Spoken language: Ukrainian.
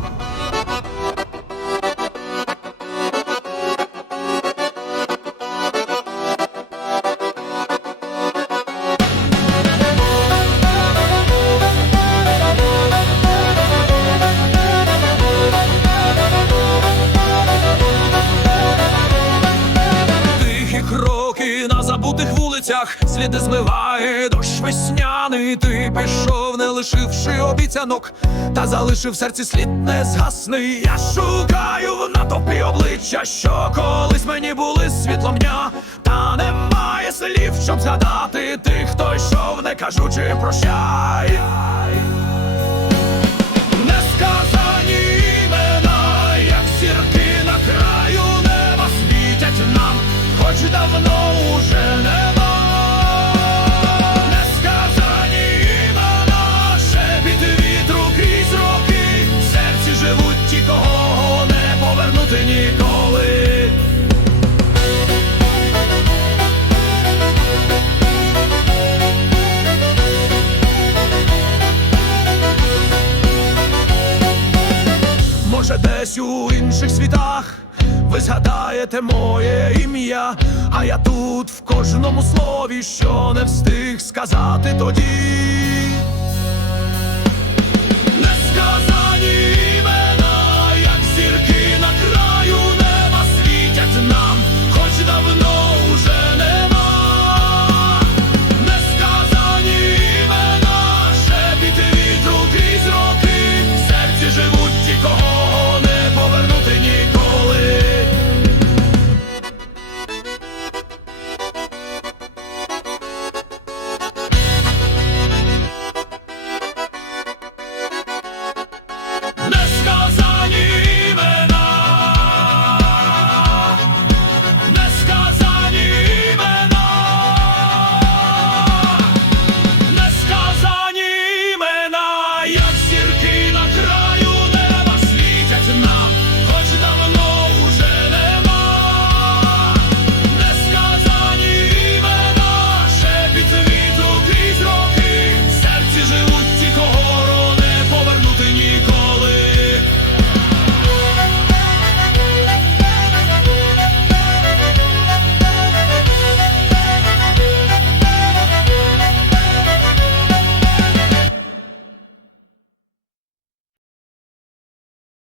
Thank you. Вулицях, сліди змиває дощ весняний. Ти пішов, не лишивши обіцянок, та залишив в серці слід незгасний. Я шукаю в натовпі обличчя, що колись мені були світлом дня, та немає слів, щоб згадати тих, хто йшов, не кажучи прощай. Несказані імена, як серці кого не повернути ніколи. Може, десь у інших світах ви згадаєте моє ім'я, а я тут в кожному слові, що не встиг сказати тоді.